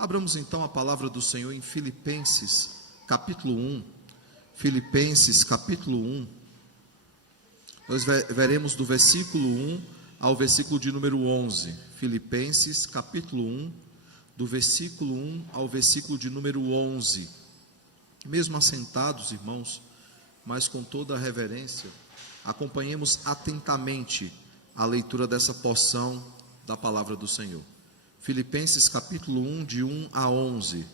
Abramos então a palavra do Senhor em Filipenses, capítulo 1. Filipenses, capítulo 1. Nós veremos do versículo 1 ao versículo de número 11. Filipenses, capítulo 1, do versículo 1 ao versículo de número 11. Mesmo assentados, irmãos, mas com toda a reverência, acompanhemos atentamente a leitura dessa porção da palavra do Senhor. Filipenses capítulo 1, de 1 a 11,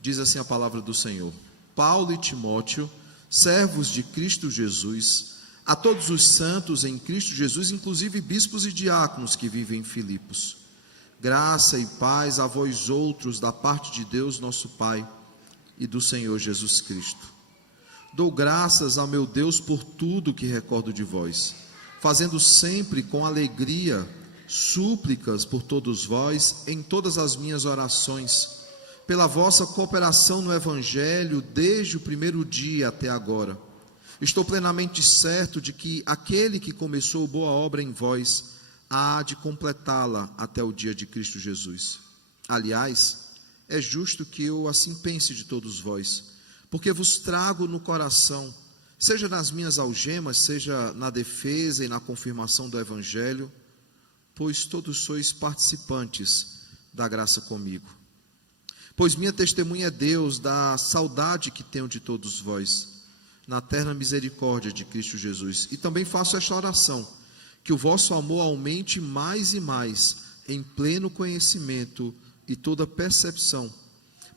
diz assim a palavra do Senhor: Paulo e Timóteo, servos de Cristo Jesus, a todos os santos em Cristo Jesus, inclusive bispos e diáconos que vivem em Filipos, graça e paz a vós outros da parte de Deus nosso Pai e do Senhor Jesus Cristo. Dou graças ao meu Deus por tudo que recordo de vós, fazendo sempre com alegria súplicas por todos vós em todas as minhas orações, pela vossa cooperação no Evangelho desde o primeiro dia até agora. Estou plenamente certo de que aquele que começou boa obra em vós há de completá-la até o dia de Cristo Jesus. Aliás, é justo que eu assim pense de todos vós, porque vos trago no coração, seja nas minhas algemas, seja na defesa e na confirmação do Evangelho, pois todos sois participantes da graça comigo. Pois minha testemunha é Deus da saudade que tenho de todos vós, na eterna misericórdia de Cristo Jesus. E também faço esta oração, que o vosso amor aumente mais e mais, em pleno conhecimento e toda percepção,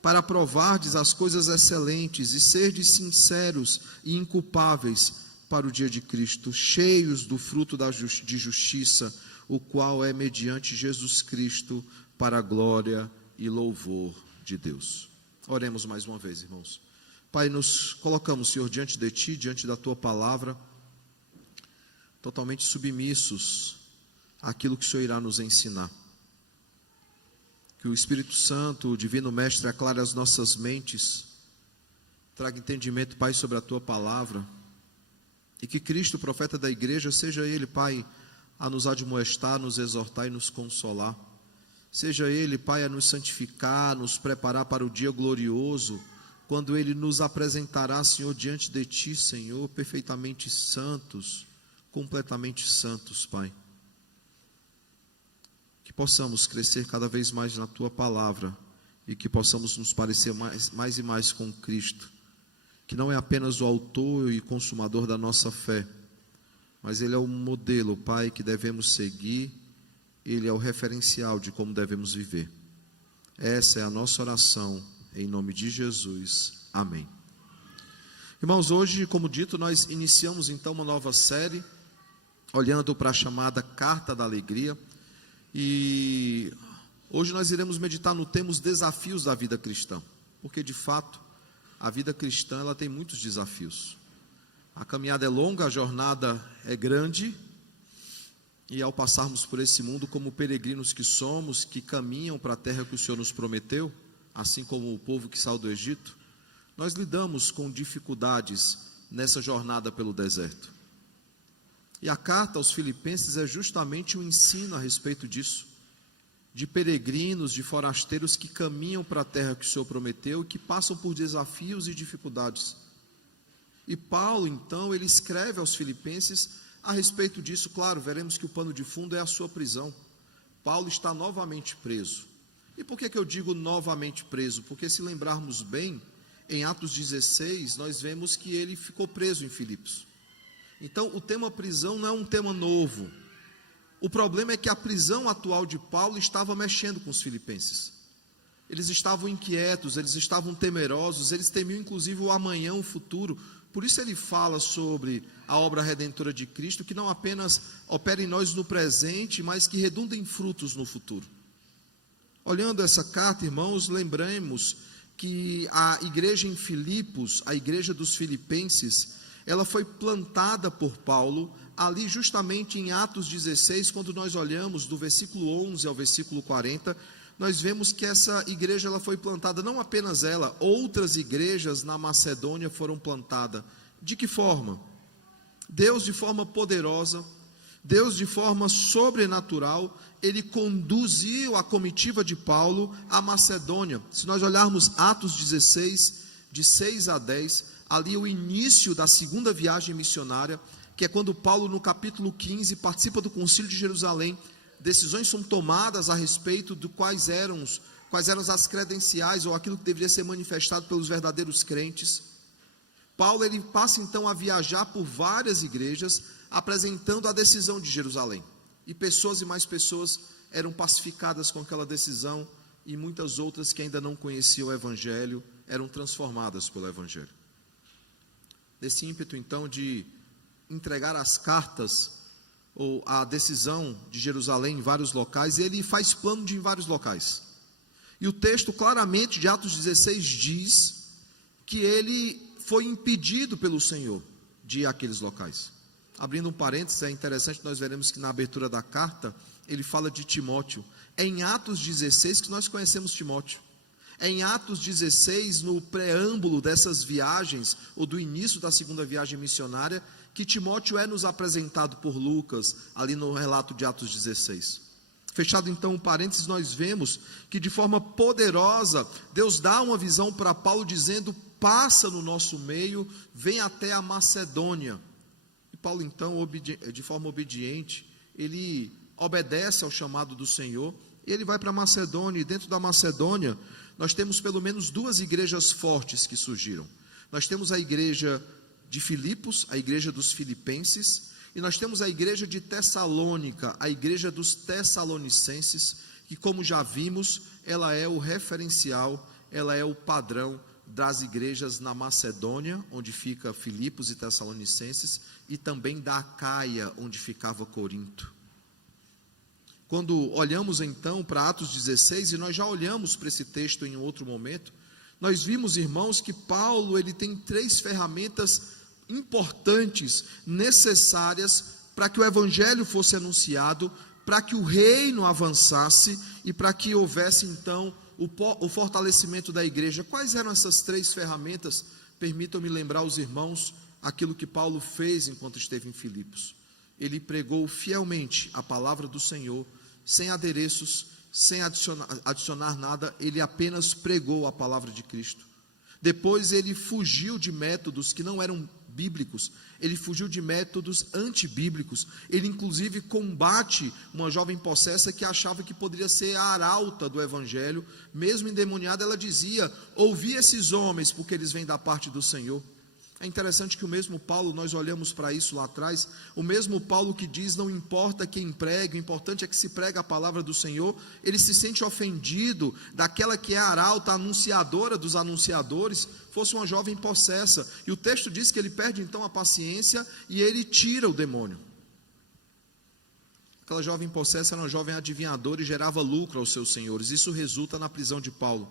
para provardes as coisas excelentes e serdes sinceros e inculpáveis para o dia de Cristo, cheios do fruto de justiça, o qual é mediante Jesus Cristo, para a glória e louvor de Deus. Oremos mais uma vez, irmãos. Pai, nos colocamos, Senhor, diante de Ti, diante da Tua palavra, totalmente submissos àquilo que o Senhor irá nos ensinar. Que o Espírito Santo, o Divino Mestre, aclare as nossas mentes, traga entendimento, Pai, sobre a Tua palavra, e que Cristo, profeta da igreja, seja Ele, Pai, a nos admoestar, nos exortar e nos consolar. Seja Ele, Pai, a nos santificar, nos preparar para o dia glorioso, quando Ele nos apresentará, Senhor, diante de Ti, Senhor, perfeitamente santos, completamente santos, Pai. Que possamos crescer cada vez mais na Tua palavra e que possamos nos parecer mais e mais com Cristo, que não é apenas o autor e consumador da nossa fé, mas Ele é o modelo, Pai, que devemos seguir. Ele é o referencial de como devemos viver. Essa é a nossa oração, em nome de Jesus. Amém. Irmãos, hoje, como dito, nós iniciamos então uma nova série, olhando para a chamada Carta da Alegria, e hoje nós iremos meditar no tema os desafios da vida cristã, porque de fato, a vida cristã ela tem muitos desafios. A caminhada é longa, a jornada é grande, e ao passarmos por esse mundo como peregrinos que somos, que caminham para a terra que o Senhor nos prometeu, assim como o povo que saiu do Egito, nós lidamos com dificuldades nessa jornada pelo deserto. E a carta aos Filipenses é justamente um ensino a respeito disso, de peregrinos, de forasteiros que caminham para a terra que o Senhor prometeu e que passam por desafios e dificuldades. E Paulo, então, ele escreve aos Filipenses a respeito disso. Claro, veremos que o pano de fundo é a sua prisão. Paulo está novamente preso. E por que eu digo novamente preso? Porque se lembrarmos bem, em Atos 16, nós vemos que ele ficou preso em Filipos. Então, o tema prisão não é um tema novo. O problema é que a prisão atual de Paulo estava mexendo com os filipenses. Eles estavam inquietos, eles estavam temerosos, eles temiam inclusive o amanhã, o futuro. Por isso ele fala sobre a obra redentora de Cristo, que não apenas opera em nós no presente, mas que redunda em frutos no futuro. Olhando essa carta, irmãos, lembremos que a igreja em Filipos, a igreja dos filipenses, ela foi plantada por Paulo, ali justamente em Atos 16, quando nós olhamos do versículo 11 ao versículo 40, nós vemos que essa igreja ela foi plantada, não apenas ela, outras igrejas na Macedônia foram plantadas. De que forma? Deus de forma poderosa, Deus de forma sobrenatural, ele conduziu a comitiva de Paulo à Macedônia. Se nós olharmos Atos 16, de 6 a 10, ali é o início da segunda viagem missionária, que é quando Paulo, no capítulo 15, participa do Concílio de Jerusalém. Decisões são tomadas a respeito de quais eram as credenciais ou aquilo que deveria ser manifestado pelos verdadeiros crentes. Paulo, ele passa então a viajar por várias igrejas, apresentando a decisão de Jerusalém. E pessoas e mais pessoas eram pacificadas com aquela decisão, e muitas outras que ainda não conheciam o Evangelho eram transformadas pelo Evangelho. Desse ímpeto então de entregar as cartas ou a decisão de Jerusalém em vários locais, ele faz plano de ir em vários locais. E o texto claramente de Atos 16 diz que ele foi impedido pelo Senhor de ir àqueles locais. Abrindo um parênteses, é interessante, nós veremos que na abertura da carta, ele fala de Timóteo. É em Atos 16 que nós conhecemos Timóteo. É em Atos 16, no preâmbulo dessas viagens, ou do início da segunda viagem missionária, que Timóteo é nos apresentado por Lucas, ali no relato de Atos 16. Fechado então o parênteses, nós vemos que de forma poderosa, Deus dá uma visão para Paulo, dizendo: passa no nosso meio, vem até a Macedônia. E Paulo então, de forma obediente, ele obedece ao chamado do Senhor, e ele vai para a Macedônia. E dentro da Macedônia, nós temos pelo menos duas igrejas fortes que surgiram. Nós temos a igreja de Filipos, a igreja dos filipenses, e nós temos a igreja de Tessalônica, a igreja dos tessalonicenses, que, como já vimos, ela é o referencial, ela é o padrão das igrejas na Macedônia, onde fica Filipos e Tessalonicenses, e também da Acaia, onde ficava Corinto. Quando olhamos então para Atos 16, e nós já olhamos para esse texto em outro momento, nós vimos, irmãos, que Paulo ele tem três ferramentas importantes, necessárias para que o evangelho fosse anunciado, para que o reino avançasse e para que houvesse então o fortalecimento da igreja. Quais eram essas três ferramentas? Permitam-me lembrar aos irmãos aquilo que Paulo fez enquanto esteve em Filipos. Ele pregou fielmente a palavra do Senhor, sem adereços, sem adicionar nada, ele apenas pregou a palavra de Cristo. Depois ele fugiu de métodos que não eram bíblicos, ele fugiu de métodos antibíblicos. Ele inclusive combate uma jovem possessa que achava que poderia ser a arauta do evangelho, mesmo endemoniada. Ela dizia: ouvi esses homens, porque eles vêm da parte do Senhor. É interessante que o mesmo Paulo, nós olhamos para isso lá atrás, o mesmo Paulo que diz: não importa quem pregue, o importante é que se prega a palavra do Senhor, ele se sente ofendido daquela que é a arauta, a anunciadora dos anunciadores, fosse uma jovem possessa, e o texto diz que ele perde então a paciência e ele tira o demônio. Aquela jovem possessa era uma jovem adivinhadora e gerava lucro aos seus senhores. Isso resulta na prisão de Paulo.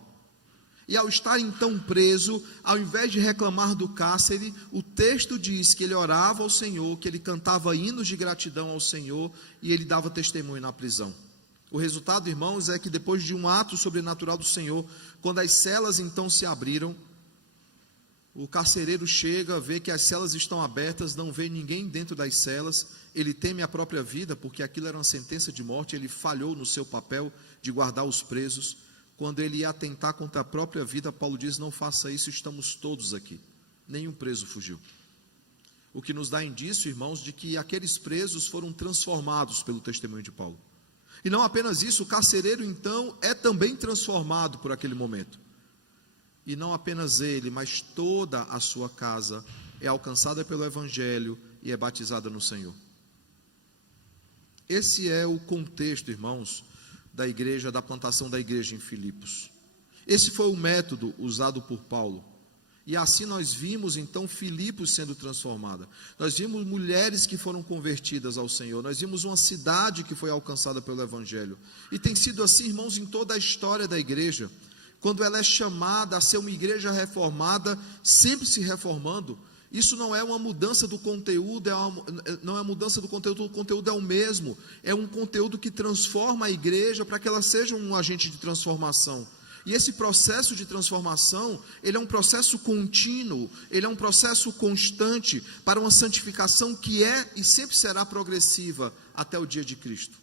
E ao estar então preso, ao invés de reclamar do cárcere, o texto diz que ele orava ao Senhor, que ele cantava hinos de gratidão ao Senhor, e ele dava testemunho na prisão. O resultado, irmãos, é que depois de um ato sobrenatural do Senhor, quando as celas então se abriram, o carcereiro chega, vê que as celas estão abertas, não vê ninguém dentro das celas, ele teme a própria vida, porque aquilo era uma sentença de morte, ele falhou no seu papel de guardar os presos. Quando ele ia atentar contra a própria vida, Paulo diz: não faça isso, estamos todos aqui. Nenhum preso fugiu. O que nos dá indício, irmãos, de que aqueles presos foram transformados pelo testemunho de Paulo. E não apenas isso, o carcereiro então é também transformado por aquele momento. E não apenas ele, mas toda a sua casa é alcançada pelo evangelho e é batizada no Senhor. Esse é o contexto, irmãos, da igreja, da plantação da igreja em Filipos. Esse foi o método usado por Paulo. E assim nós vimos então Filipos sendo transformada. Nós vimos mulheres que foram convertidas ao Senhor. Nós vimos uma cidade que foi alcançada pelo evangelho. E tem sido assim, irmãos, em toda a história da igreja. Quando ela é chamada a ser uma igreja reformada, sempre se reformando. Isso não é uma mudança do conteúdo, não é uma mudança do conteúdo, o conteúdo é o mesmo. É um conteúdo que transforma a igreja para que ela seja um agente de transformação. E esse processo de transformação, ele é um processo contínuo, ele é um processo constante para uma santificação que é e sempre será progressiva até o dia de Cristo.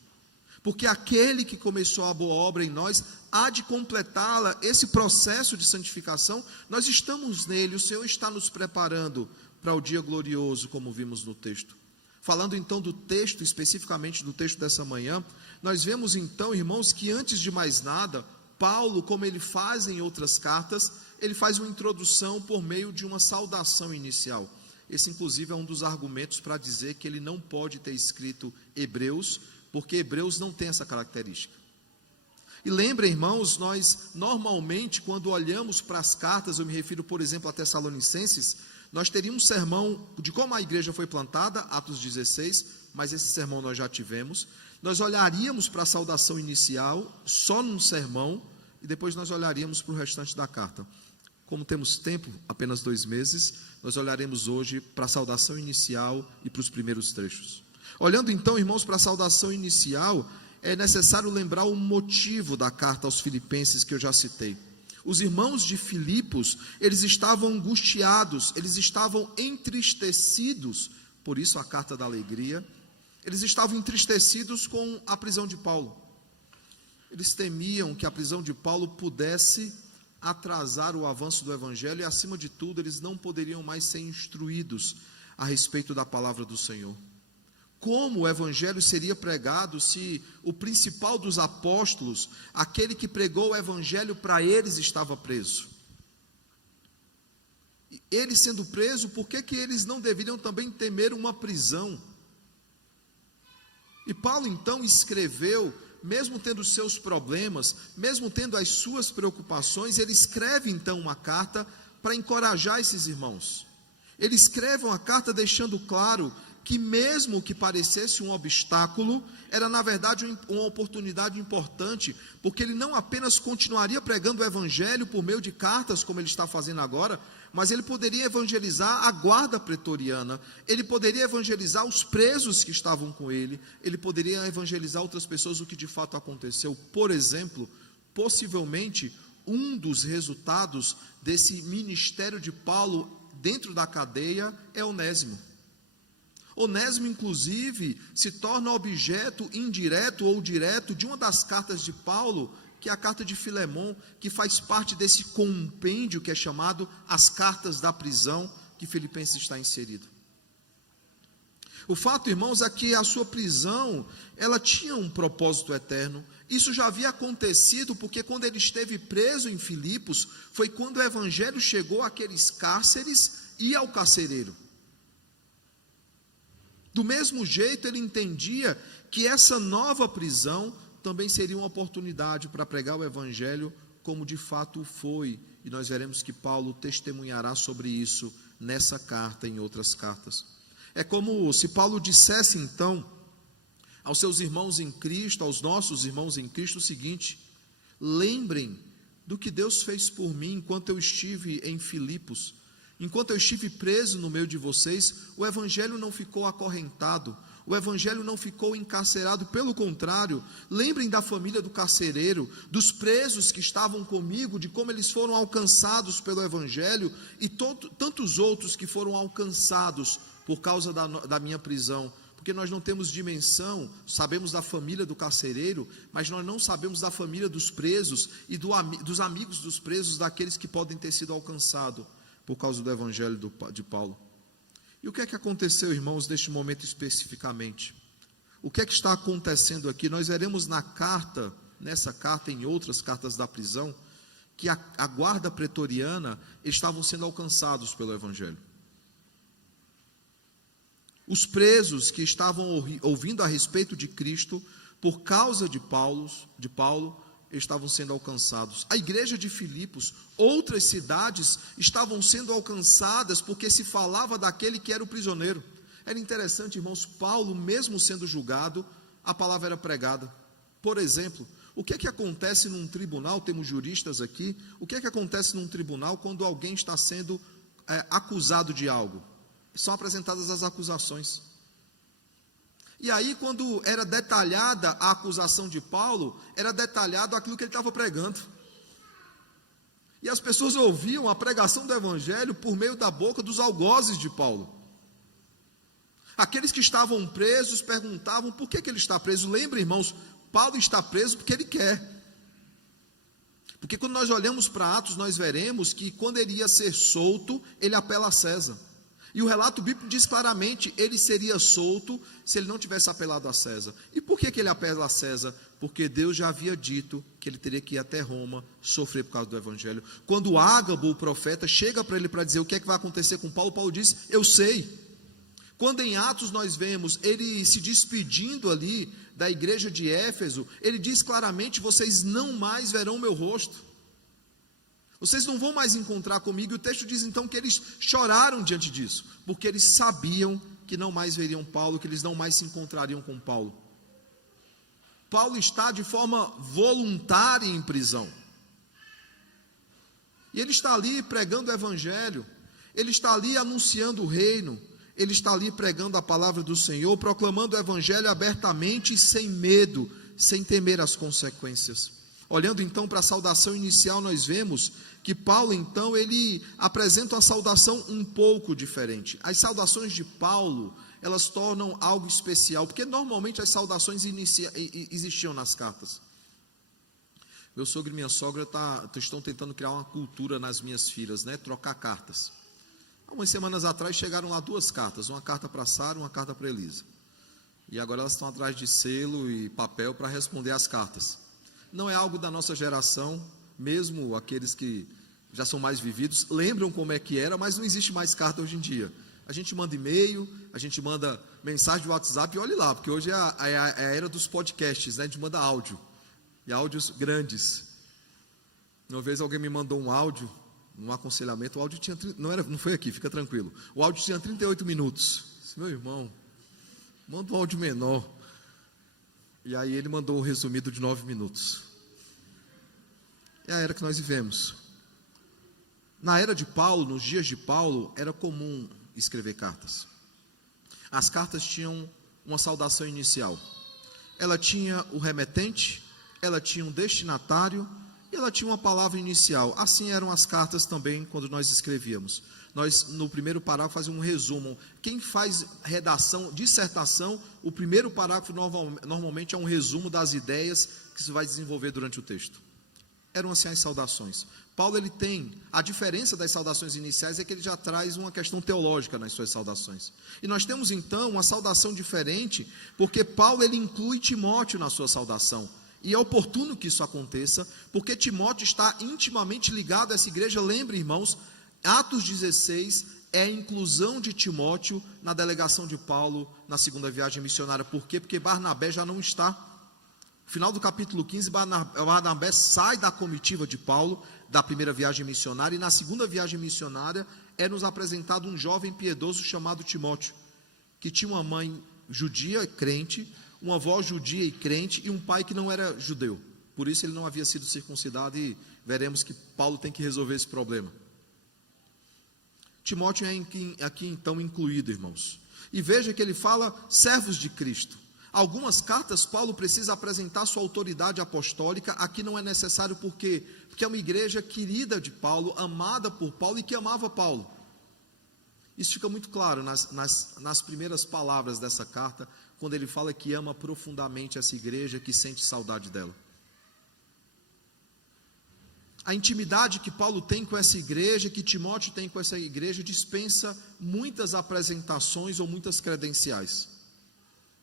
Porque aquele que começou a boa obra em nós, há de completá-la. Esse processo de santificação, nós estamos nele, o Senhor está nos preparando para o dia glorioso, como vimos no texto. Falando então do texto, especificamente do texto dessa manhã, nós vemos então, irmãos, que antes de mais nada, Paulo, como ele faz em outras cartas, ele faz uma introdução por meio de uma saudação inicial. Esse inclusive é um dos argumentos para dizer que ele não pode ter escrito Hebreus, porque Hebreus não tem essa característica. E lembrem, irmãos, nós normalmente quando olhamos para as cartas, eu me refiro por exemplo a Tessalonicenses, nós teríamos um sermão de como a igreja foi plantada, Atos 16, mas esse sermão nós já tivemos. Nós olharíamos para a saudação inicial, só num sermão, e depois nós olharíamos para o restante da carta. Como temos tempo, apenas 2 meses, nós olharemos hoje para a saudação inicial e para os primeiros trechos. Olhando então, irmãos, para a saudação inicial, é necessário lembrar o motivo da carta aos Filipenses que eu já citei. Os irmãos de Filipos, eles estavam angustiados, eles estavam entristecidos, por isso a carta da alegria, eles estavam entristecidos com a prisão de Paulo. Eles temiam que a prisão de Paulo pudesse atrasar o avanço do evangelho e, acima de tudo, eles não poderiam mais ser instruídos a respeito da palavra do Senhor. Como o evangelho seria pregado se o principal dos apóstolos, aquele que pregou o evangelho para eles, estava preso? Ele sendo preso, por que eles não deveriam também temer uma prisão? E Paulo então escreveu, mesmo tendo os seus problemas, mesmo tendo as suas preocupações, ele escreve então uma carta para encorajar esses irmãos. Ele escreve uma carta deixando claro que mesmo que parecesse um obstáculo, era na verdade uma oportunidade importante, porque ele não apenas continuaria pregando o evangelho por meio de cartas, como ele está fazendo agora, mas ele poderia evangelizar a guarda pretoriana, ele poderia evangelizar os presos que estavam com ele, ele poderia evangelizar outras pessoas, o que de fato aconteceu. Por exemplo, possivelmente, um dos resultados desse ministério de Paulo dentro da cadeia é Onésimo. Onésimo, inclusive, se torna objeto indireto ou direto de uma das cartas de Paulo, que é a carta de Filemon, que faz parte desse compêndio que é chamado As Cartas da Prisão, que Filipenses está inserido. O fato, irmãos, é que a sua prisão, ela tinha um propósito eterno. Isso já havia acontecido, porque quando ele esteve preso em Filipos, foi quando o evangelho chegou àqueles cárceres e ao carcereiro. Do mesmo jeito, ele entendia que essa nova prisão também seria uma oportunidade para pregar o evangelho, como de fato foi, e nós veremos que Paulo testemunhará sobre isso nessa carta e em outras cartas. É como se Paulo dissesse então aos seus irmãos em Cristo, aos nossos irmãos em Cristo, o seguinte: lembrem do que Deus fez por mim enquanto eu estive em Filipos. Enquanto eu estive preso no meio de vocês, o evangelho não ficou acorrentado, o evangelho não ficou encarcerado, pelo contrário, lembrem da família do carcereiro, dos presos que estavam comigo, de como eles foram alcançados pelo evangelho, e tantos outros que foram alcançados por causa da minha prisão, porque nós não temos dimensão, sabemos da família do carcereiro, mas nós não sabemos da família dos presos, e dos amigos dos presos, daqueles que podem ter sido alcançados por causa do evangelho de Paulo. E o que é que aconteceu, irmãos, neste momento especificamente? O que é que está acontecendo aqui? Nós veremos nessa carta e em outras cartas da prisão, que a guarda pretoriana estavam sendo alcançados pelo evangelho. Os presos que estavam ouvindo a respeito de Cristo, por causa de Paulo, estavam sendo alcançados. A igreja de Filipos, outras cidades estavam sendo alcançadas porque se falava daquele que era o prisioneiro. Era interessante, irmãos, Paulo, mesmo sendo julgado, a palavra era pregada. Por exemplo, o que é que acontece num tribunal? Temos juristas aqui. O que é que acontece num tribunal quando alguém está sendo acusado de algo? São apresentadas as acusações. E aí, quando era detalhada a acusação de Paulo, era detalhado aquilo que ele estava pregando. E as pessoas ouviam a pregação do evangelho por meio da boca dos algozes de Paulo. Aqueles que estavam presos perguntavam por que ele está preso. Lembra, irmãos, Paulo está preso porque ele quer. Porque quando nós olhamos para Atos, nós veremos que quando ele ia ser solto, ele apela a César. E o relato bíblico diz claramente, ele seria solto se ele não tivesse apelado a César. E por que ele apela a César? Porque Deus já havia dito que ele teria que ir até Roma, sofrer por causa do evangelho. Quando Ágabo, o profeta, chega para ele para dizer o que é que vai acontecer com Paulo, Paulo diz, eu sei. Quando em Atos nós vemos ele se despedindo ali da igreja de Éfeso, ele diz claramente, vocês não mais verão meu rosto. Vocês não vão mais encontrar comigo. E o texto diz então que eles choraram diante disso, porque eles sabiam que não mais veriam Paulo, que eles não mais se encontrariam com Paulo. Paulo está de forma voluntária em prisão. E ele está ali pregando o evangelho, ele está ali anunciando o reino, ele está ali pregando a palavra do Senhor, proclamando o evangelho abertamente e sem medo, sem temer as consequências. Olhando então para a saudação inicial, nós vemos que Paulo então ele apresenta uma saudação um pouco diferente. As saudações de Paulo, elas tornam algo especial, porque normalmente as saudações existiam nas cartas. Meu sogro e minha sogra estão tentando criar uma cultura nas minhas filhas, né? Trocar cartas. Algumas semanas atrás chegaram lá 2 cartas, uma carta para Sara, uma carta para Elisa. E agora elas estão atrás de selo e papel para responder as cartas. Não é algo da nossa geração, mesmo aqueles que já são mais vividos, lembram como é que era, mas não existe mais carta hoje em dia. A gente manda e-mail, a gente manda mensagem de WhatsApp, e olhe lá, porque hoje é a era dos podcasts, né? A gente manda áudio, e áudios grandes. Uma vez alguém me mandou um áudio, um aconselhamento, o áudio tinha, não foi aqui, fica tranquilo, o áudio tinha 38 minutos, disse, meu irmão, manda um áudio menor. E aí ele mandou o resumido de 9 minutos. É a era que nós vivemos. Na era de Paulo, nos dias de Paulo, era comum escrever cartas. As cartas tinham uma saudação inicial. Ela tinha o remetente, ela tinha um destinatário e ela tinha uma palavra inicial. Assim eram as cartas também quando nós escrevíamos. Nós, no primeiro parágrafo, fazíamos um resumo. Quem faz redação, dissertação, o primeiro parágrafo normalmente é um resumo das ideias que se vai desenvolver durante o texto. Eram assim as saudações. Paulo, ele tem, a diferença das saudações iniciais é que ele já traz uma questão teológica nas suas saudações. E nós temos então uma saudação diferente, porque Paulo, ele inclui Timóteo na sua saudação. E é oportuno que isso aconteça, porque Timóteo está intimamente ligado a essa igreja. Lembre, irmãos, Atos 16 é a inclusão de Timóteo na delegação de Paulo na segunda viagem missionária. Por quê? Porque Barnabé já não está. No final do capítulo 15, Barnabé sai da comitiva de Paulo, da primeira viagem missionária, e na segunda viagem missionária é nos apresentado um jovem piedoso chamado Timóteo, que tinha uma mãe judia, crente, uma avó judia e crente, e um pai que não era judeu. Por isso ele não havia sido circuncidado, e veremos que Paulo tem que resolver esse problema. Timóteo é aqui então incluído, irmãos. E veja que ele fala servos de Cristo. Algumas cartas Paulo precisa apresentar sua autoridade apostólica. Aqui não é necessário, por quê? Porque é uma igreja querida de Paulo, amada por Paulo e que amava Paulo. Isso fica muito claro nas primeiras palavras dessa carta, quando ele fala que ama profundamente essa igreja, que sente saudade dela. A intimidade que Paulo tem com essa igreja, que Timóteo tem com essa igreja, dispensa muitas apresentações ou muitas credenciais.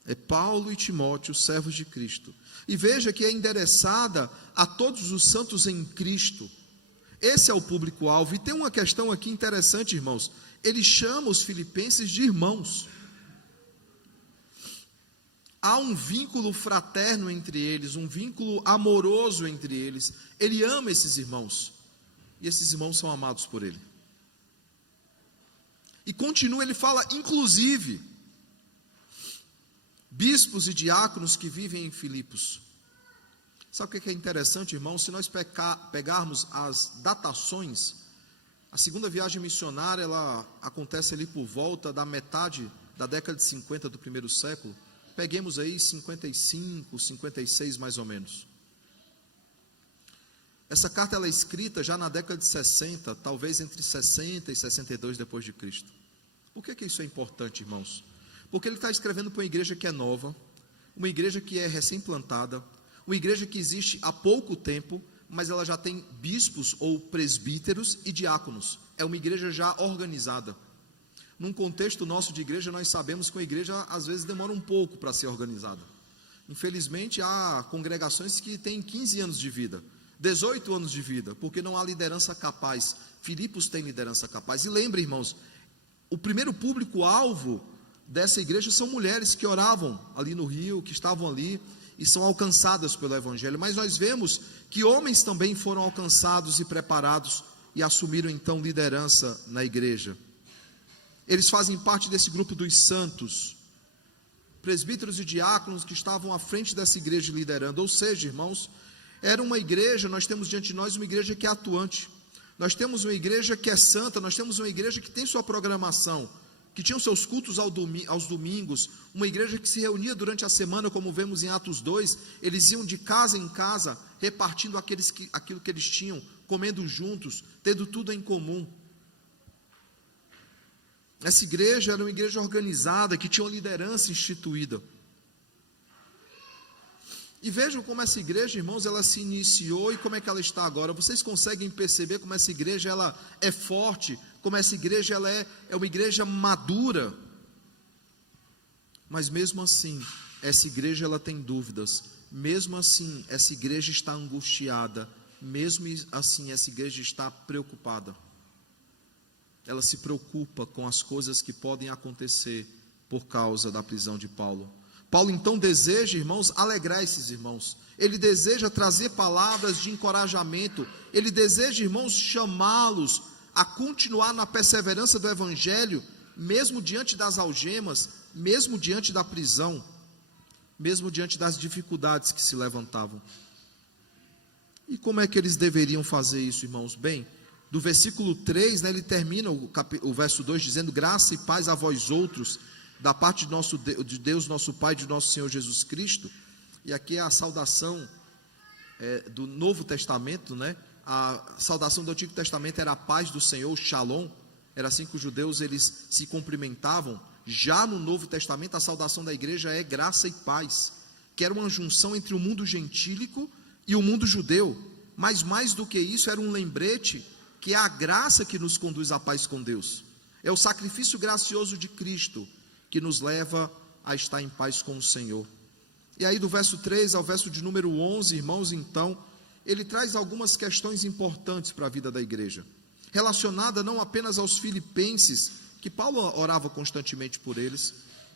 É Paulo e Timóteo, servos de Cristo. E veja que é endereçada a todos os santos em Cristo. Esse é o público-alvo. E tem uma questão aqui interessante, irmãos. Ele chama os filipenses de irmãos. Há um vínculo fraterno entre eles, um vínculo amoroso entre eles. Ele ama esses irmãos, e esses irmãos são amados por ele. E continua, ele fala, inclusive, bispos e diáconos que vivem em Filipos. Sabe o que é interessante, irmãos? Se nós pegarmos as datações, a segunda viagem missionária, ela acontece ali por volta da metade da década de 50 do primeiro século. Peguemos aí 55, 56 mais ou menos. Essa carta ela é escrita já na década de 60, talvez entre 60 e 62 depois de Cristo. Por que isso é importante, irmãos? Porque ele está escrevendo para uma igreja que é nova, uma igreja que é recém-plantada, uma igreja que existe há pouco tempo, mas ela já tem bispos ou presbíteros e diáconos. É uma igreja já organizada. Num contexto nosso de igreja, nós sabemos que uma igreja às vezes demora um pouco para ser organizada. Infelizmente, há congregações que têm 15 anos de vida, 18 anos de vida, porque não há liderança capaz. Filipos tem liderança capaz. E lembre, irmãos, o primeiro público-alvo dessa igreja são mulheres que oravam ali no Rio, que estavam ali e são alcançadas pelo Evangelho. Mas nós vemos que homens também foram alcançados e preparados e assumiram então liderança na igreja. Eles fazem parte desse grupo dos santos, presbíteros e diáconos que estavam à frente dessa igreja liderando. Ou seja, irmãos, era uma igreja, nós temos diante de nós uma igreja que é atuante, nós temos uma igreja que é santa, nós temos uma igreja que tem sua programação, que tinha os seus cultos aos domingos, uma igreja que se reunia durante a semana, como vemos em Atos 2, eles iam de casa em casa, repartindo aquilo que eles tinham, comendo juntos, tendo tudo em comum. Essa igreja era uma igreja organizada, que tinha uma liderança instituída. E vejam como essa igreja, irmãos, ela se iniciou e como é que ela está agora. Vocês conseguem perceber como essa igreja ela é forte, como essa igreja ela é uma igreja madura. Mas mesmo assim, essa igreja ela tem dúvidas. Mesmo assim, essa igreja está angustiada. Mesmo assim, essa igreja está preocupada. Ela se preocupa com as coisas que podem acontecer por causa da prisão de Paulo. Paulo então deseja, irmãos, alegrar esses irmãos. Ele deseja trazer palavras de encorajamento. Ele deseja, irmãos, chamá-los a continuar na perseverança do Evangelho, mesmo diante das algemas, mesmo diante da prisão, mesmo diante das dificuldades que se levantavam. E como é que eles deveriam fazer isso, irmãos? Bem, do versículo 3, ele termina o verso 2 dizendo: graça e paz a vós outros, da parte de Deus nosso Pai e de nosso Senhor Jesus Cristo. E aqui é a saudação do Novo Testamento, a saudação do Antigo Testamento era a paz do Senhor, o Shalom, era assim que os judeus eles se cumprimentavam. Já no Novo Testamento a saudação da igreja é graça e paz, que era uma junção entre o mundo gentílico e o mundo judeu, mas mais do que isso era um lembrete que é a graça que nos conduz à paz com Deus, é o sacrifício gracioso de Cristo que nos leva a estar em paz com o Senhor. E aí do verso 3 ao verso de número 11, irmãos, então, ele traz algumas questões importantes para a vida da igreja, relacionada não apenas aos filipenses, que Paulo orava constantemente por eles,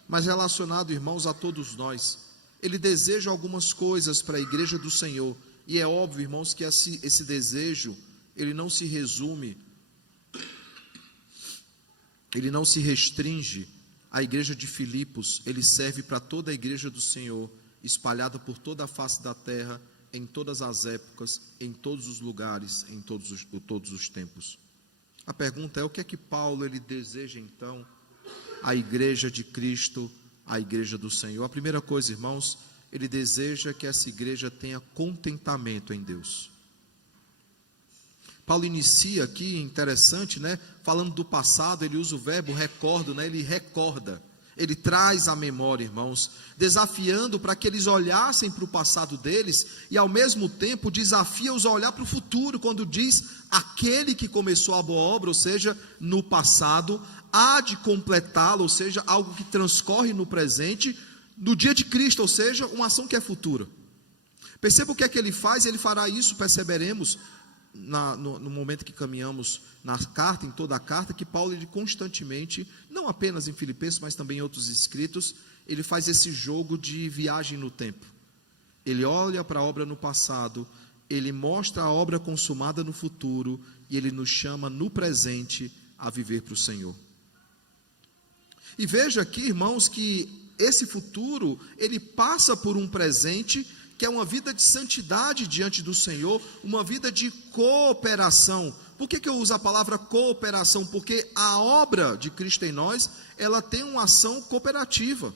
mas relacionado, irmãos, a todos nós. Ele deseja algumas coisas para a igreja do Senhor, e é óbvio, irmãos, que esse desejo, ele não se resume, ele não se restringe à igreja de Filipos, ele serve para toda a igreja do Senhor, espalhada por toda a face da terra, em todas as épocas, em todos os lugares, em todos os tempos. A pergunta é: o que é que Paulo ele deseja então à igreja de Cristo, à igreja do Senhor? A primeira coisa, irmãos, ele deseja que essa igreja tenha contentamento em Deus. Paulo inicia aqui, interessante, falando do passado, ele usa o verbo recordo, ele recorda, ele traz à memória, irmãos, desafiando para que eles olhassem para o passado deles, e ao mesmo tempo desafia-os a olhar para o futuro, quando diz: aquele que começou a boa obra, ou seja, no passado, há de completá-la, ou seja, algo que transcorre no presente, no dia de Cristo, ou seja, uma ação que é futura. Perceba o que é que ele faz, ele fará isso, perceberemos, no momento que caminhamos na carta, em toda a carta, que Paulo ele constantemente, não apenas em Filipenses, mas também em outros escritos, ele faz esse jogo de viagem no tempo. Ele olha para a obra no passado, ele mostra a obra consumada no futuro, e ele nos chama no presente a viver para o Senhor. E veja aqui, irmãos, que esse futuro, ele passa por um presente, que é uma vida de santidade diante do Senhor, uma vida de cooperação. Por que eu uso a palavra cooperação? Porque a obra de Cristo em nós, ela tem uma ação cooperativa.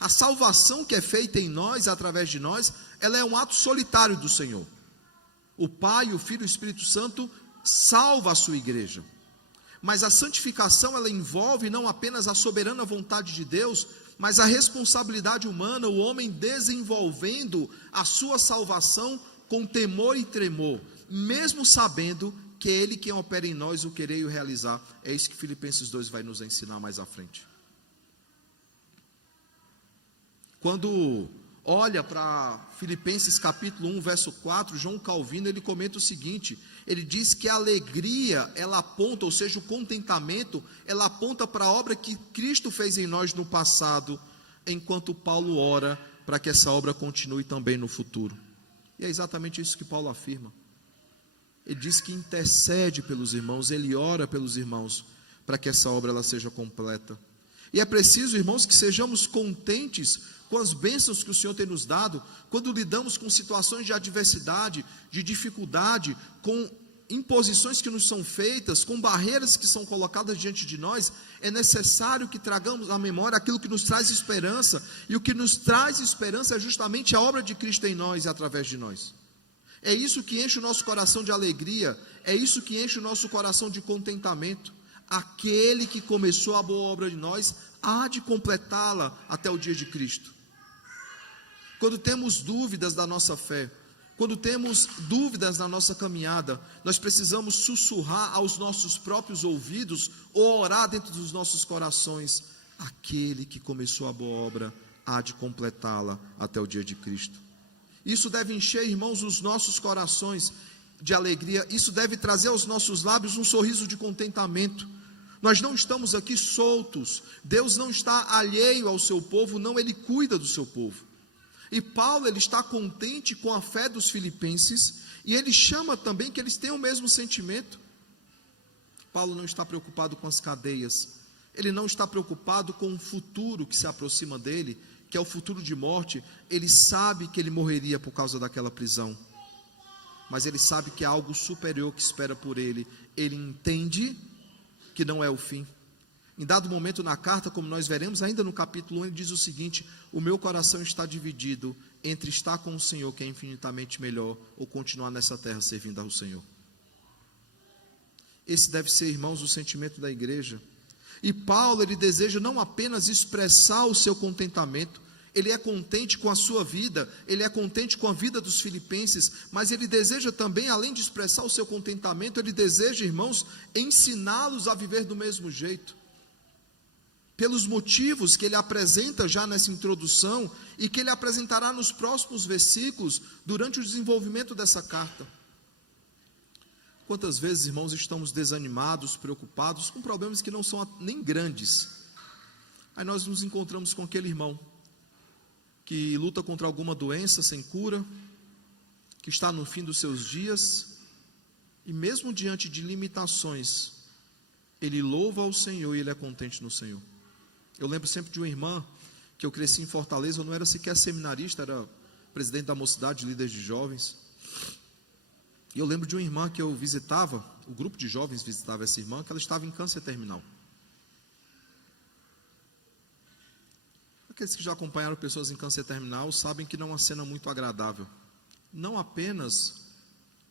A salvação que é feita em nós, através de nós, ela é um ato solitário do Senhor. O Pai, o Filho e o Espírito Santo salva a sua igreja. Mas a santificação, ela envolve não apenas a soberana vontade de Deus, mas a responsabilidade humana, o homem desenvolvendo a sua salvação com temor e tremor, mesmo sabendo que é Ele quem opera em nós o querer e o realizar. É isso que Filipenses 2 vai nos ensinar mais à frente. Quando olha para Filipenses capítulo 1, verso 4, João Calvino, ele comenta o seguinte, ele diz que a alegria, ela aponta, ou seja, o contentamento, ela aponta para a obra que Cristo fez em nós no passado, enquanto Paulo ora para que essa obra continue também no futuro. E é exatamente isso que Paulo afirma. Ele diz que intercede pelos irmãos, ele ora pelos irmãos, para que essa obra ela seja completa. E é preciso, irmãos, que sejamos contentes com as bênçãos que o Senhor tem nos dado, quando lidamos com situações de adversidade, de dificuldade, com imposições que nos são feitas, com barreiras que são colocadas diante de nós. É necessário que tragamos à memória aquilo que nos traz esperança, e o que nos traz esperança é justamente a obra de Cristo em nós e através de nós. É isso que enche o nosso coração de alegria, é isso que enche o nosso coração de contentamento. Aquele que começou a boa obra de nós, há de completá-la até o dia de Cristo. Quando temos dúvidas da nossa fé, quando temos dúvidas na nossa caminhada, nós precisamos sussurrar aos nossos próprios ouvidos, ou orar dentro dos nossos corações: aquele que começou a boa obra, há de completá-la até o dia de Cristo. Isso deve encher, irmãos, os nossos corações de alegria, isso deve trazer aos nossos lábios um sorriso de contentamento. Nós não estamos aqui soltos, Deus não está alheio ao seu povo, não, Ele cuida do seu povo. E Paulo, ele está contente com a fé dos filipenses, e ele chama também que eles têm o mesmo sentimento. Paulo não está preocupado com as cadeias, ele não está preocupado com o futuro que se aproxima dele, que é o futuro de morte. Ele sabe que ele morreria por causa daquela prisão, mas ele sabe que há algo superior que espera por ele. Ele entende que não é o fim. Em dado momento na carta, como nós veremos ainda no capítulo 1, ele diz o seguinte: o meu coração está dividido entre estar com o Senhor, que é infinitamente melhor, ou continuar nessa terra servindo ao Senhor. Esse deve ser, irmãos, o sentimento da igreja. E Paulo, ele deseja não apenas expressar o seu contentamento, ele é contente com a sua vida, ele é contente com a vida dos filipenses, mas ele deseja também, além de expressar o seu contentamento, ele deseja, irmãos, ensiná-los a viver do mesmo jeito, pelos motivos que ele apresenta já nessa introdução, e que ele apresentará nos próximos versículos, durante o desenvolvimento dessa carta. Quantas vezes, irmãos, estamos desanimados, preocupados, com problemas que não são nem grandes, aí nós nos encontramos com aquele irmão, que luta contra alguma doença sem cura, que está no fim dos seus dias, e mesmo diante de limitações, ele louva ao Senhor e ele é contente no Senhor. Eu lembro sempre de uma irmã, que eu cresci em Fortaleza, eu não era sequer seminarista, era presidente da mocidade, líder de jovens, e eu lembro de uma irmã que eu visitava, o grupo de jovens visitava essa irmã, que ela estava em câncer terminal. Aqueles que já acompanharam pessoas em câncer terminal sabem que não é uma cena muito agradável, não apenas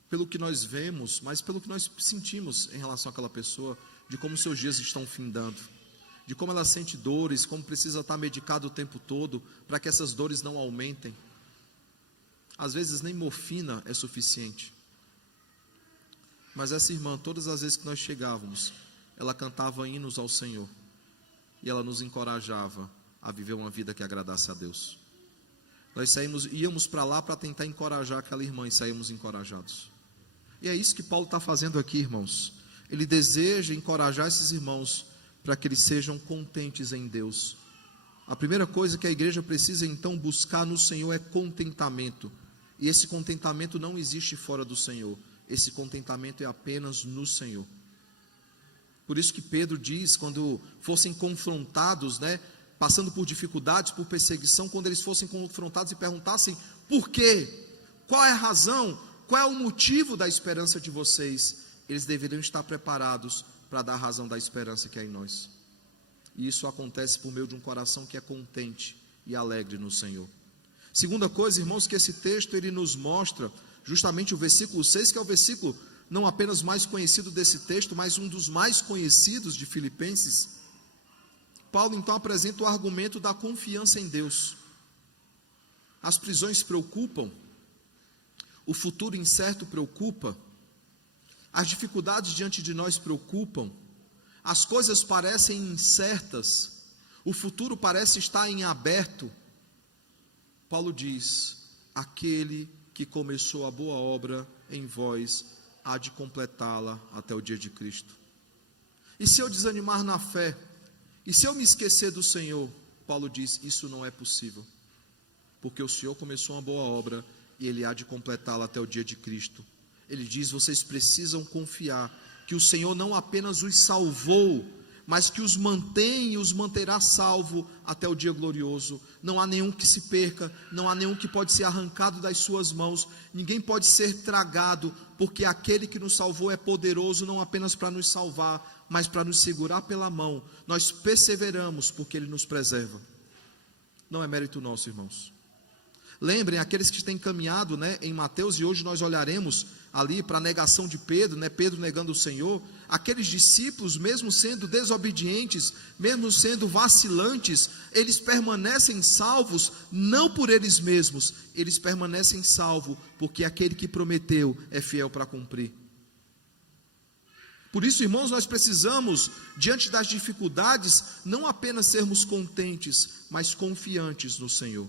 pelo que nós vemos, mas pelo que nós sentimos em relação àquela pessoa, de como seus dias estão findando, de como ela sente dores, como precisa estar medicada o tempo todo, para que essas dores não aumentem. Às vezes nem morfina é suficiente. Mas essa irmã, todas as vezes que nós chegávamos, ela cantava hinos ao Senhor, e ela nos encorajava a viver uma vida que agradasse a Deus. Nós íamos para lá para tentar encorajar aquela irmã, e saímos encorajados. E é isso que Paulo está fazendo aqui, irmãos. Ele deseja encorajar esses irmãos, para que eles sejam contentes em Deus. A primeira coisa que a igreja precisa então buscar no Senhor é contentamento, e esse contentamento não existe fora do Senhor, esse contentamento é apenas no Senhor. Por isso que Pedro diz, quando fossem confrontados, passando por dificuldades, por perseguição, quando eles fossem confrontados e perguntassem: por quê? Qual é a razão? Qual é o motivo da esperança de vocês? Eles deveriam estar preparados para dar a razão da esperança que há em nós. E isso acontece por meio de um coração que é contente e alegre no Senhor. Segunda coisa, irmãos, que esse texto ele nos mostra, justamente o versículo 6, que é o versículo não apenas mais conhecido desse texto, mas um dos mais conhecidos de Filipenses. Paulo então apresenta o argumento da confiança em Deus. As prisões preocupam, o futuro incerto preocupa, as dificuldades diante de nós preocupam, as coisas parecem incertas, o futuro parece estar em aberto. Paulo diz: aquele que começou a boa obra em vós há de completá-la até o dia de Cristo. E se eu desanimar na fé, e se eu me esquecer do Senhor, Paulo diz: isso não é possível, porque o Senhor começou uma boa obra e Ele há de completá-la até o dia de Cristo. Ele diz: vocês precisam confiar que o Senhor não apenas os salvou, mas que os mantém e os manterá salvo até o dia glorioso. Não há nenhum que se perca, não há nenhum que pode ser arrancado das suas mãos, ninguém pode ser tragado, porque aquele que nos salvou é poderoso não apenas para nos salvar, mas para nos segurar pela mão. Nós perseveramos porque Ele nos preserva. Não é mérito nosso, irmãos. Lembrem, aqueles que têm caminhado, em Mateus, e hoje nós olharemos ali para a negação de Pedro, Pedro negando o Senhor. Aqueles discípulos, mesmo sendo desobedientes, mesmo sendo vacilantes, eles permanecem salvos, não por eles mesmos, eles permanecem salvos, porque aquele que prometeu é fiel para cumprir. Por isso, irmãos, nós precisamos, diante das dificuldades, não apenas sermos contentes, mas confiantes no Senhor.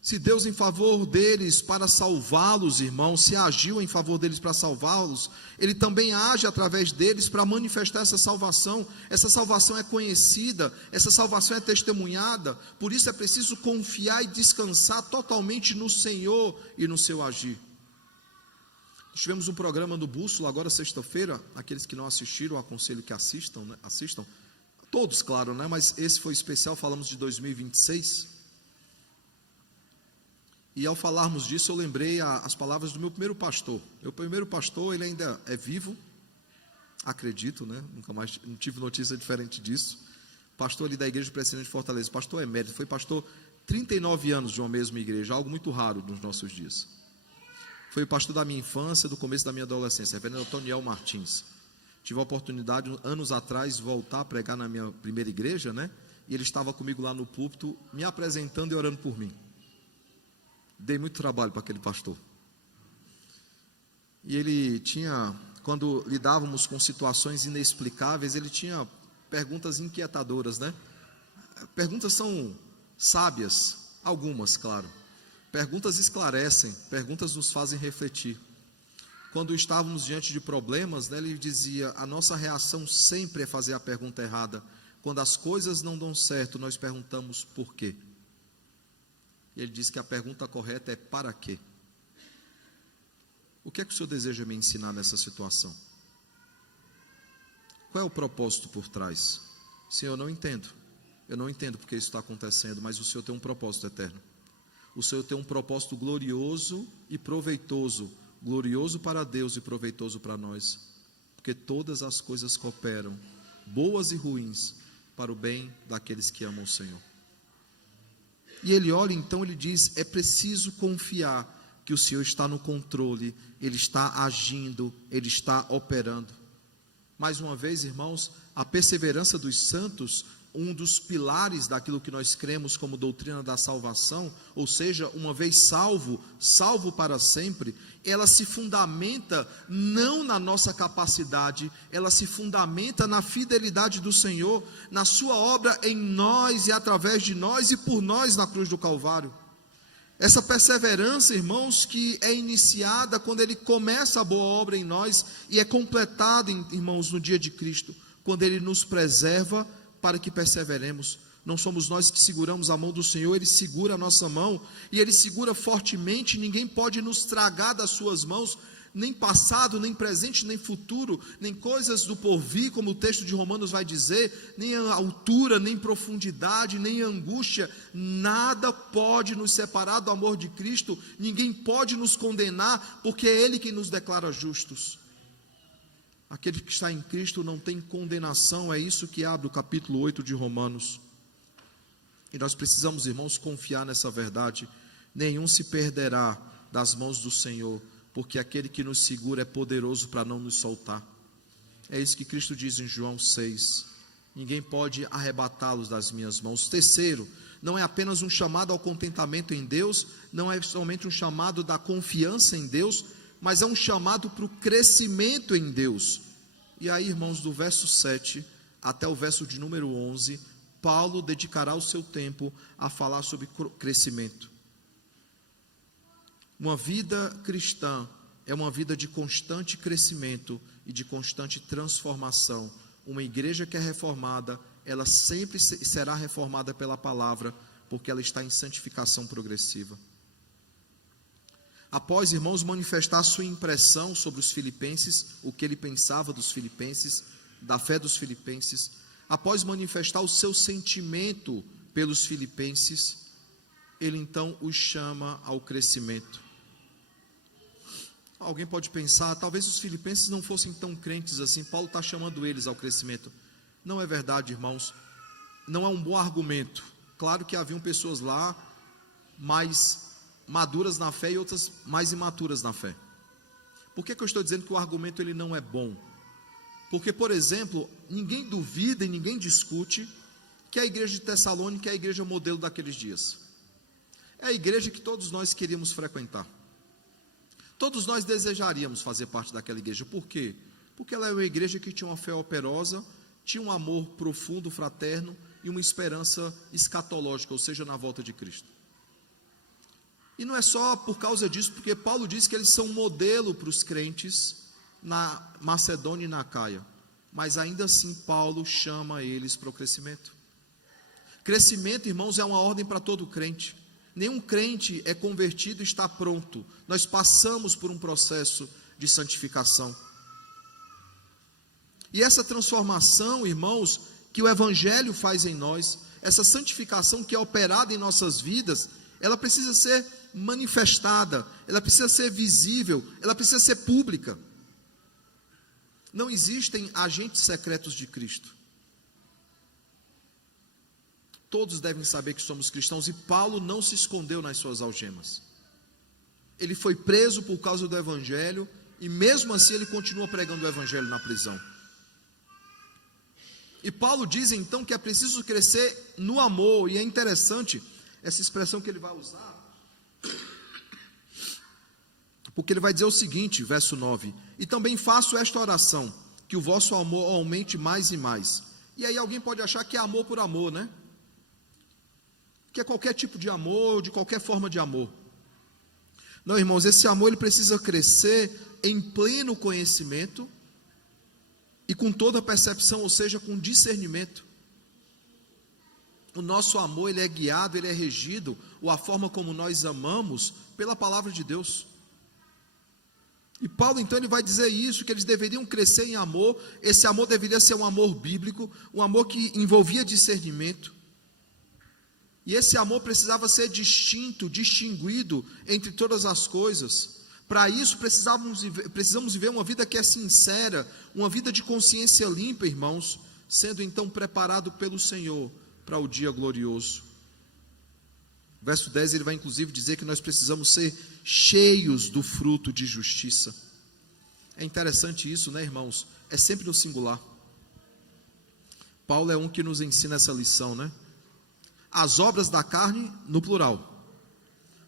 Se Deus em favor deles para salvá-los, irmãos, se agiu em favor deles para salvá-los, Ele também age através deles para manifestar essa salvação. Essa salvação é conhecida, essa salvação é testemunhada, por isso é preciso confiar e descansar totalmente no Senhor e no seu agir. Nós tivemos um programa no Bússola, agora sexta-feira, aqueles que não assistiram, eu aconselho que assistam, todos, claro, mas esse foi especial, falamos de 2026, e ao falarmos disso, eu lembrei as palavras do meu primeiro pastor. Meu primeiro pastor, ele ainda é vivo, acredito, nunca mais, não tive notícia diferente disso. Pastor ali da igreja presbiteriana de Fortaleza, pastor emérito, foi pastor 39 anos de uma mesma igreja, algo muito raro nos nossos dias. Foi o pastor da minha infância, do começo da minha adolescência, reverendo Antoniel Martins. Tive a oportunidade, anos atrás, de voltar a pregar na minha primeira igreja, e ele estava comigo lá no púlpito, me apresentando e orando por mim. Dei muito trabalho para aquele pastor. E ele tinha, quando lidávamos com situações inexplicáveis, ele tinha perguntas inquietadoras, Perguntas são sábias, algumas, claro. Perguntas esclarecem, perguntas nos fazem refletir. Quando estávamos diante de problemas, ele dizia: a nossa reação sempre é fazer a pergunta errada. Quando as coisas não dão certo, nós perguntamos por quê. Ele diz que a pergunta correta é: para quê? O que é que o Senhor deseja me ensinar nessa situação? Qual é o propósito por trás? Senhor, eu não entendo porque isso está acontecendo, mas o Senhor tem um propósito eterno. O Senhor tem um propósito glorioso e proveitoso, glorioso para Deus e proveitoso para nós, porque todas as coisas cooperam, boas e ruins, para o bem daqueles que amam o Senhor. E ele olha, então ele diz: é preciso confiar que o Senhor está no controle, Ele está agindo, Ele está operando. Mais uma vez, irmãos, a perseverança dos santos, um dos pilares daquilo que nós cremos como doutrina da salvação, ou seja, uma vez salvo, salvo para sempre, ela se fundamenta não na nossa capacidade, ela se fundamenta na fidelidade do Senhor, na sua obra em nós e através de nós e por nós na cruz do Calvário. Essa perseverança, irmãos, que é iniciada quando Ele começa a boa obra em nós e é completada, irmãos, no dia de Cristo, quando Ele nos preserva para que perseveremos. Não somos nós que seguramos a mão do Senhor, Ele segura a nossa mão, e Ele segura fortemente. Ninguém pode nos tragar das suas mãos, nem passado, nem presente, nem futuro, nem coisas do porvir, como o texto de Romanos vai dizer, nem a altura, nem profundidade, nem angústia, nada pode nos separar do amor de Cristo, ninguém pode nos condenar, porque é Ele quem nos declara justos. Aquele que está em Cristo não tem condenação, é isso que abre o capítulo 8 de Romanos. E nós precisamos, irmãos, confiar nessa verdade. Nenhum se perderá das mãos do Senhor, porque aquele que nos segura é poderoso para não nos soltar. É isso que Cristo diz em João 6. Ninguém pode arrebatá-los das minhas mãos. Terceiro, não é apenas um chamado ao contentamento em Deus, não é somente um chamado da confiança em Deus, mas é um chamado para o crescimento em Deus. E aí, irmãos, do verso 7 até o verso de número 11, Paulo dedicará o seu tempo a falar sobre crescimento. Uma vida cristã é uma vida de constante crescimento e de constante transformação. Uma igreja que é reformada, ela sempre será reformada pela palavra, porque ela está em santificação progressiva. Após, irmãos, manifestar sua impressão sobre os filipenses, o que ele pensava dos filipenses, da fé dos filipenses, após manifestar o seu sentimento pelos filipenses, ele então os chama ao crescimento. Alguém pode pensar, talvez os filipenses não fossem tão crentes assim, Paulo está chamando eles ao crescimento. Não é verdade, irmãos, não é um bom argumento. Claro que haviam pessoas lá mais maduras na fé e outras mais imaturas na fé. Por que eu estou dizendo que o argumento ele não é bom? Porque, por exemplo, ninguém duvida e ninguém discute que a igreja de Tessalônica é a igreja modelo daqueles dias. É a igreja que todos nós queríamos frequentar. Todos nós desejaríamos fazer parte daquela igreja. Por quê? Porque ela é uma igreja que tinha uma fé operosa, tinha um amor profundo, fraterno e uma esperança escatológica, ou seja, na volta de Cristo. E não é só por causa disso, porque Paulo diz que eles são modelo para os crentes na Macedônia e na Acaia. Mas ainda assim Paulo chama eles para o crescimento. Crescimento, irmãos, é uma ordem para todo crente. Nenhum crente é convertido e está pronto. Nós passamos por um processo de santificação. E essa transformação, irmãos, que o Evangelho faz em nós, essa santificação que é operada em nossas vidas, ela precisa ser manifestada, ela precisa ser visível, ela precisa ser pública. Não existem agentes secretos de Cristo. Todos devem saber que somos cristãos, e Paulo não se escondeu nas suas algemas. Ele foi preso por causa do Evangelho, e mesmo assim ele continua pregando o Evangelho na prisão. E Paulo diz então que é preciso crescer no amor, e é interessante essa expressão que ele vai usar, porque ele vai dizer o seguinte, verso 9: e também faço esta oração, que o vosso amor aumente mais e mais. E aí alguém pode achar que é amor por amor, né? Que é qualquer tipo de amor, de qualquer forma de amor. Não, irmãos, esse amor ele precisa crescer em pleno conhecimento e com toda a percepção, ou seja, com discernimento. O nosso amor ele é guiado, ele é regido, ou a forma como nós amamos, pela palavra de Deus. E Paulo então ele vai dizer isso, que eles deveriam crescer em amor. Esse amor deveria ser um amor bíblico, um amor que envolvia discernimento. E esse amor precisava ser distinto, distinguido entre todas as coisas. Para isso precisamos viver uma vida que é sincera, uma vida de consciência limpa, irmãos, sendo então preparado pelo Senhor para o dia glorioso. Verso 10 ele vai inclusive dizer que nós precisamos ser cheios do fruto de justiça. É interessante isso, né, irmãos? É sempre no singular. Paulo é um que nos ensina essa lição, né? As obras da carne no plural,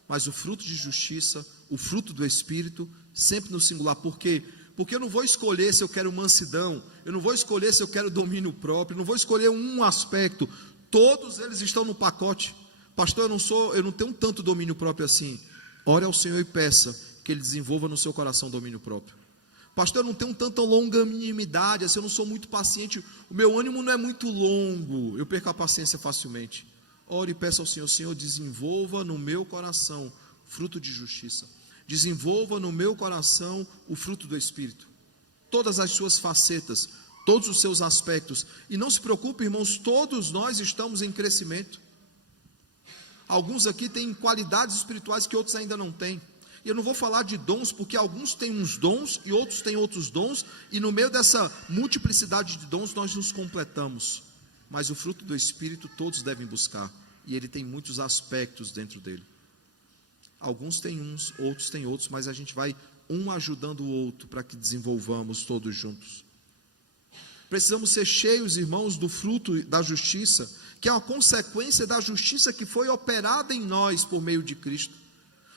mas o fruto de justiça, o fruto do Espírito, sempre no singular. Por quê? Porque eu não vou escolher se eu quero mansidão, eu não vou escolher se eu quero domínio próprio, eu não vou escolher um aspecto, todos eles estão no pacote. Pastor, eu não tenho tanto domínio próprio assim. Ore ao Senhor e peça que Ele desenvolva no seu coração domínio próprio. Pastor, eu não tenho tanta longanimidade, assim, eu não sou muito paciente, o meu ânimo não é muito longo, eu perco a paciência facilmente. Ore e peça ao Senhor: Senhor, desenvolva no meu coração fruto de justiça, desenvolva no meu coração o fruto do Espírito, todas as suas facetas, todos os seus aspectos. E não se preocupe, irmãos, todos nós estamos em crescimento. Alguns aqui têm qualidades espirituais que outros ainda não têm. E eu não vou falar de dons, porque alguns têm uns dons e outros têm outros dons, e no meio dessa multiplicidade de dons nós nos completamos. Mas o fruto do Espírito todos devem buscar, e ele tem muitos aspectos dentro dele. Alguns têm uns, outros têm outros, mas a gente vai um ajudando o outro para que desenvolvamos todos juntos. Precisamos ser cheios, irmãos, do fruto da justiça, que é uma consequência da justiça que foi operada em nós por meio de Cristo.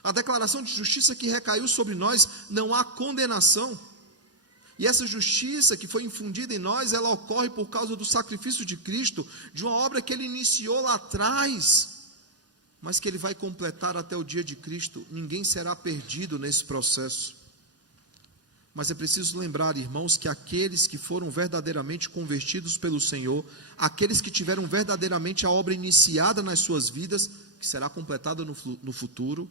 A declaração de justiça que recaiu sobre nós, não há condenação. E essa justiça que foi infundida em nós, ela ocorre por causa do sacrifício de Cristo, de uma obra que Ele iniciou lá atrás, mas que Ele vai completar até o dia de Cristo. Ninguém será perdido nesse processo. Mas é preciso lembrar, irmãos, que aqueles que foram verdadeiramente convertidos pelo Senhor, aqueles que tiveram verdadeiramente a obra iniciada nas suas vidas, que será completada no futuro,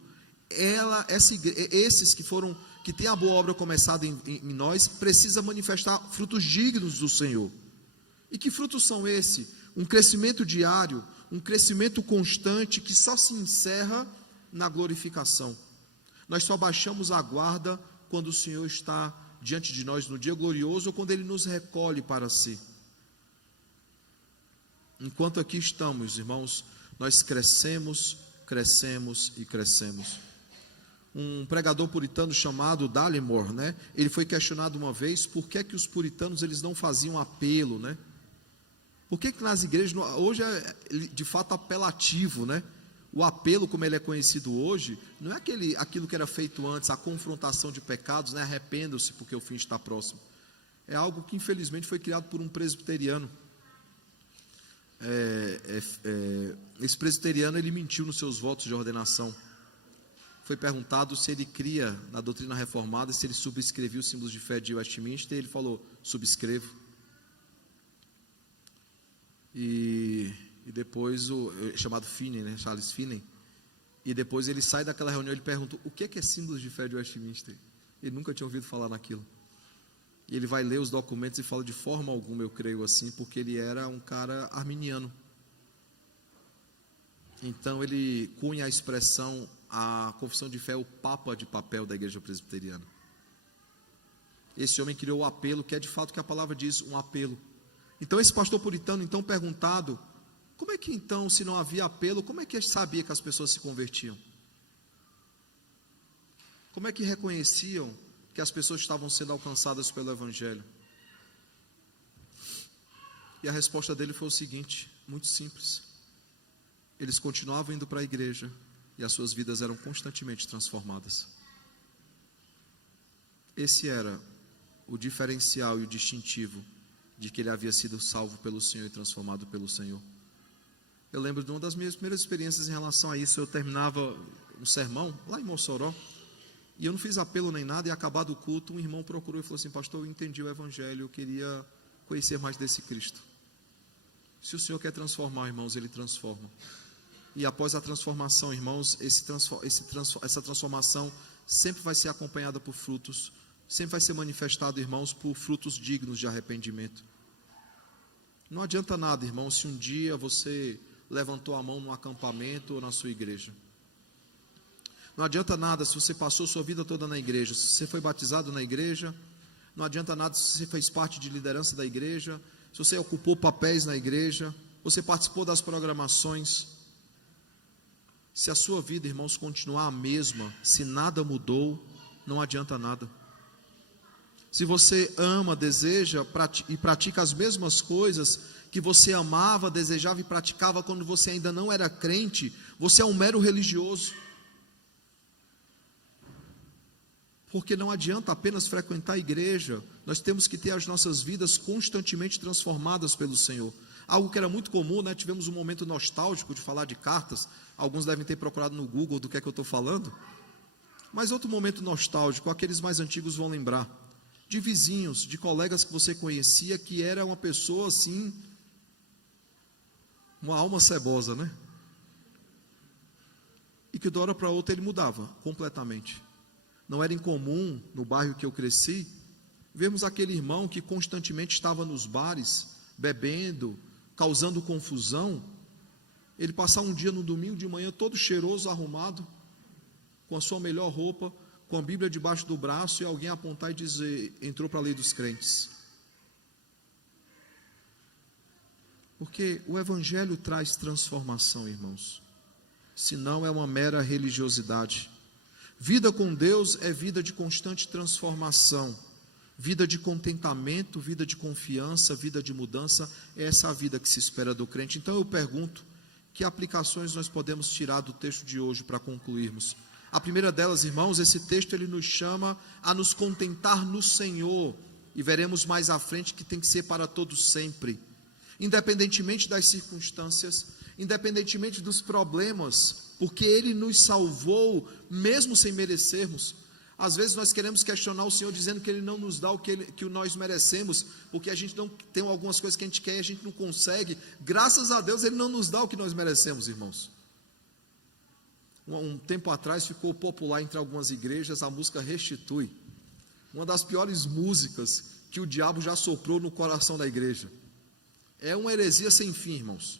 esses que têm a boa obra começada em nós, precisa manifestar frutos dignos do Senhor. E que frutos são esses? Um crescimento diário, um crescimento constante, que só se encerra na glorificação. Nós só baixamos a guarda quando o Senhor está diante de nós no dia glorioso, ou quando Ele nos recolhe para si. Enquanto aqui estamos, irmãos, nós crescemos e crescemos. Um pregador puritano chamado Dallimore, ele foi questionado uma vez por que os puritanos eles não faziam apelo, Por que nas igrejas, hoje é de fato apelativo, O apelo, como ele é conhecido hoje, não é aquilo que era feito antes, a confrontação de pecados, arrependam-se porque o fim está próximo. É algo que infelizmente foi criado por um presbiteriano. Esse presbiteriano, ele mentiu nos seus votos de ordenação. Foi perguntado se ele cria na doutrina reformada, se ele subscrevia os símbolos de fé de Westminster, e ele falou: subscrevo. E depois chamado Finney, Charles Finney, e depois ele sai daquela reunião, ele pergunta: o que é símbolos de fé de Westminster? Ele nunca tinha ouvido falar naquilo. E ele vai ler os documentos e fala: de forma alguma eu creio assim, porque ele era um cara arminiano. Então ele cunha a expressão, a confissão de fé é o papa de papel da igreja presbiteriana. Esse homem criou o apelo, que é de fato o que a palavra diz, um apelo. Então esse pastor puritano, então, perguntado: como é que então, se não havia apelo, como é que ele sabia que as pessoas se convertiam? Como é que reconheciam que as pessoas estavam sendo alcançadas pelo Evangelho? E a resposta dele foi o seguinte, muito simples: eles continuavam indo para a igreja e as suas vidas eram constantemente transformadas. Esse era o diferencial e o distintivo de que ele havia sido salvo pelo Senhor e transformado pelo Senhor. Eu lembro de uma das minhas primeiras experiências em relação a isso. Eu terminava um sermão lá em Mossoró, e eu não fiz apelo nem nada, e acabado o culto, um irmão procurou e falou assim: pastor, eu entendi o Evangelho, eu queria conhecer mais desse Cristo. Se o Senhor quer transformar, irmãos, Ele transforma. E após a transformação, irmãos, essa transformação sempre vai ser acompanhada por frutos, sempre vai ser manifestado, irmãos, por frutos dignos de arrependimento. Não adianta nada, irmãos, se um dia você levantou a mão num acampamento ou na sua igreja. Não adianta nada se você passou sua vida toda na igreja, se você foi batizado na igreja. Não adianta nada se você fez parte de liderança da igreja, se você ocupou papéis na igreja, você participou das programações. Se a sua vida, irmãos, continuar a mesma, se nada mudou, não adianta nada. Se você ama, deseja e pratica as mesmas coisas que você amava, desejava e praticava quando você ainda não era crente, você é um mero religioso. Porque não adianta apenas frequentar a igreja, nós temos que ter as nossas vidas constantemente transformadas pelo Senhor. Algo que era muito comum, tivemos um momento nostálgico de falar de cartas. Alguns devem ter procurado no Google do que é que eu estou falando. Mas outro momento nostálgico, aqueles mais antigos vão lembrar, de vizinhos, de colegas que você conhecia, que era uma pessoa assim, uma alma cebosa, E que de uma hora para outra ele mudava completamente. Não era incomum, no bairro que eu cresci, vermos aquele irmão que constantemente estava nos bares, bebendo, causando confusão, ele passar um dia no domingo de manhã todo cheiroso, arrumado, com a sua melhor roupa, com a Bíblia debaixo do braço, e alguém apontar e dizer: entrou para a lei dos crentes. Porque o Evangelho traz transformação, irmãos, senão é uma mera religiosidade. Vida com Deus é vida de constante transformação. Vida de contentamento, vida de confiança, vida de mudança, é essa a vida que se espera do crente. Então eu pergunto, que aplicações nós podemos tirar do texto de hoje para concluirmos? A primeira delas, irmãos, esse texto ele nos chama a nos contentar no Senhor, e veremos mais à frente que tem que ser para todos sempre, independentemente das circunstâncias, independentemente dos problemas, porque Ele nos salvou, mesmo sem merecermos. Às vezes nós queremos questionar o Senhor, dizendo que Ele não nos dá o que nós merecemos, porque a gente não tem algumas coisas que a gente quer e a gente não consegue. Graças a Deus Ele não nos dá o que nós merecemos, irmãos. Um tempo atrás ficou popular entre algumas igrejas a música Restitui, uma das piores músicas que o diabo já soprou no coração da igreja. É uma heresia sem fim, irmãos.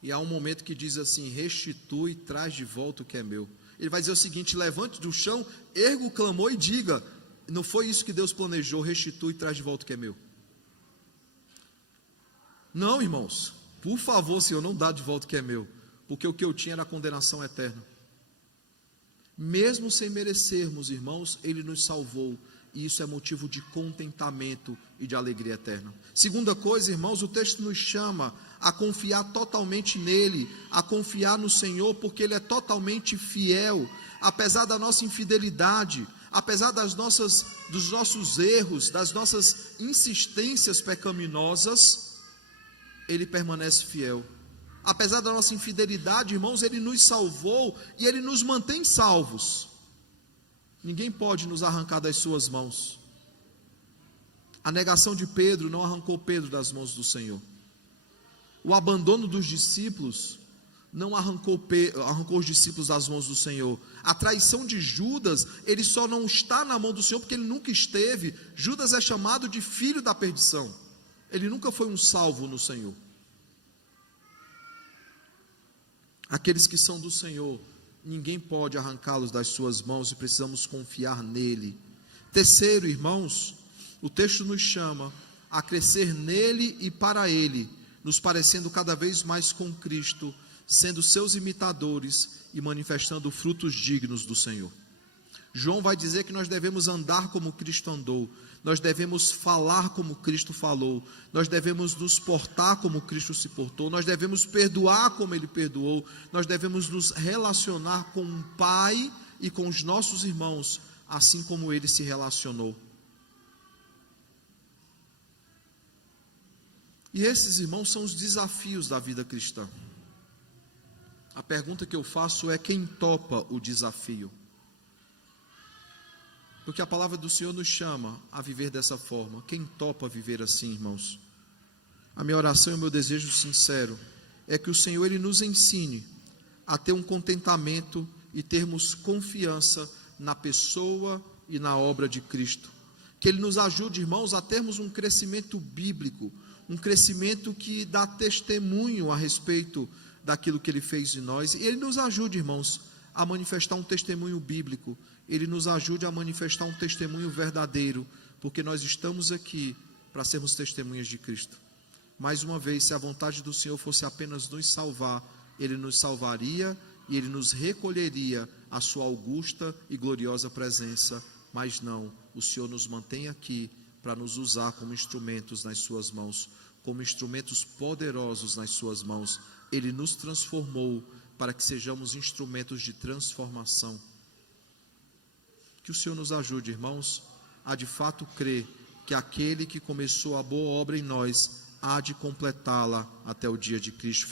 E há um momento que diz assim: restitui, traz de volta o que é meu. Ele vai dizer o seguinte: levante do chão, erga o clamor e diga: não foi isso que Deus planejou, restitui, traz de volta o que é meu. Não, irmãos, por favor, Senhor, não dá de volta o que é meu, porque o que eu tinha era a condenação eterna. Mesmo sem merecermos, irmãos, Ele nos salvou, e isso é motivo de contentamento e de alegria eterna. Segunda coisa, irmãos, o texto nos chama a confiar totalmente nele, a confiar no Senhor, porque Ele é totalmente fiel, apesar da nossa infidelidade, apesar dos nossos erros, das nossas insistências pecaminosas, Ele permanece fiel. Apesar da nossa infidelidade, irmãos, Ele nos salvou e Ele nos mantém salvos. Ninguém pode nos arrancar das suas mãos. A negação de Pedro não arrancou Pedro das mãos do Senhor. O abandono dos discípulos não arrancou os discípulos das mãos do Senhor. A traição de Judas, ele só não está na mão do Senhor porque ele nunca esteve. Judas é chamado de filho da perdição. Ele nunca foi um salvo no Senhor. Aqueles que são do Senhor, ninguém pode arrancá-los das suas mãos, e precisamos confiar nele. Terceiro, irmãos, o texto nos chama a crescer nele e para ele, nos parecendo cada vez mais com Cristo, sendo seus imitadores e manifestando frutos dignos do Senhor. João vai dizer que nós devemos andar como Cristo andou, nós devemos falar como Cristo falou, nós devemos nos portar como Cristo se portou, nós devemos perdoar como Ele perdoou, nós devemos nos relacionar com o Pai e com os nossos irmãos, assim como Ele se relacionou. E esses, irmãos, são os desafios da vida cristã. A pergunta que eu faço é: quem topa o desafio? Porque a palavra do Senhor nos chama a viver dessa forma. Quem topa viver assim, irmãos? A minha oração e o meu desejo sincero é que o Senhor Ele nos ensine a ter um contentamento e termos confiança na pessoa e na obra de Cristo. Que Ele nos ajude, irmãos, a termos um crescimento bíblico, um crescimento que dá testemunho a respeito daquilo que Ele fez em nós. E Ele nos ajude, irmãos, a manifestar um testemunho bíblico. Ele nos ajude a manifestar um testemunho verdadeiro, porque nós estamos aqui para sermos testemunhas de Cristo. Mais uma vez, se a vontade do Senhor fosse apenas nos salvar, Ele nos salvaria e Ele nos recolheria à sua augusta e gloriosa presença, mas não, o Senhor nos mantém aqui para nos usar como instrumentos nas suas mãos, como instrumentos poderosos nas suas mãos. Ele nos transformou para que sejamos instrumentos de transformação. Que o Senhor nos ajude, irmãos, a de fato crer que aquele que começou a boa obra em nós há de completá-la até o dia de Cristo.